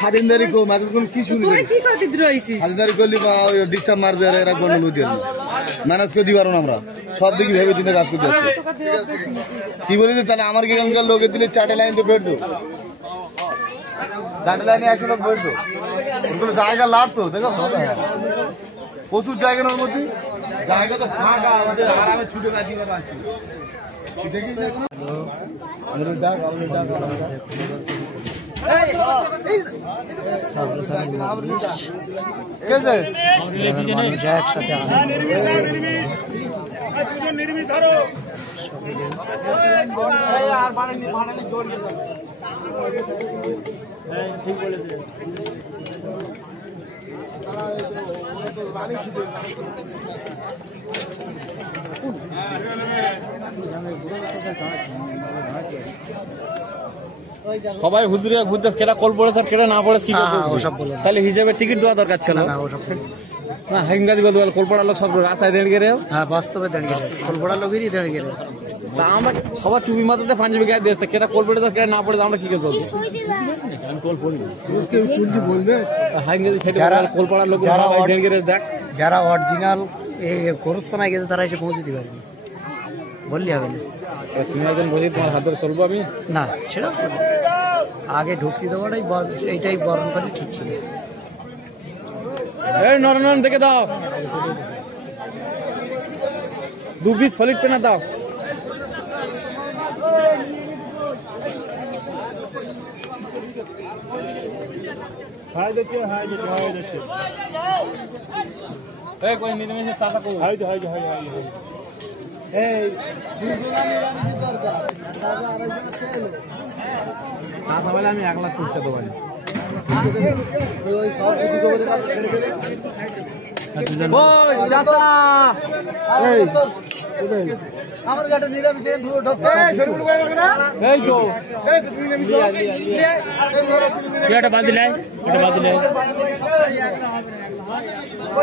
খাদিমদারি কো মাকে কোন কি শুনি তুই কি করতে রইছিস খাদিমদারি করলি ডিস্টার্ব মার দেয় এরা কোন লুই দেন ম্যানেজ করে দিবারো না আমরা সব দিকে ভেবে চিন্তা কাজ করতে আছি কি বলি তাহলে আমার কি এখানকার লোকে দিলে চারটে লাইন তো বের দো চারটে লাইনে একশো লোক বের দো ওগুলো জায়গা লাভ তো দেখো প্রচুর জায়গার মধ্যে জায়গা তো ফাঁকা আমাদের আরামে ছুটে কাজ করে আসছি দেখি আমরা ডাক আমরা ডাক সবাই হুজুরিয়া ঘুরতে কেটা কল পড়েছে আর কেটা না পড়েছে কি তাহলে হিসাবে টিকিট দেওয়া দরকার ছিল না না হিঙ্গাদি বলতে কলপাড়া লোক সব রাস্তায় দাঁড়িয়ে গেলে হ্যাঁ বাস্তবে দাঁড়িয়ে গেলে কলপাড়া লোকেরই দাঁড়িয়ে গেলে তা আমরা সবার টুপি মাথাতে পাঞ্জাবি গায়ে দিয়েছে কেটা কল পড়েছে কেটা না পড়েছে আমরা কি করবো আমি কল পড়ি তুলছি বলবে হিঙ্গাদি কলপাড়া লোক দাঁড়িয়ে দেখ যারা অরিজিনাল গোরস্থানায় গেছে তারা এসে পৌঁছে দিবে আর কি বললি হবে না সিনিয়রজন বলি তোমার হাত ধরে চলবো আমি না সেটা আগে ঢুকতে দেওয়াটাই এইটাই বরণ করে ঠিক ছিল এই নরনরম দেখে দাও 2 পিস সলিড পেনা দাও হাই দেখছে এই কই নির্মিশে চাচা কই হাই এই দুজনা নিরামিষ দরকার চাচা আরেকজন আছে চাচা বলে আমি 1 লাখ করতে দেব ভাই ওই সব কিছু করে কাজ ছেড়ে দেবে ওই চাচা এই আমার গাটা নিরামিষে ঢোকে শরীর কই গেল না এই তো এই তুমি নিরামিষ এটা বাদ দিলাই ওই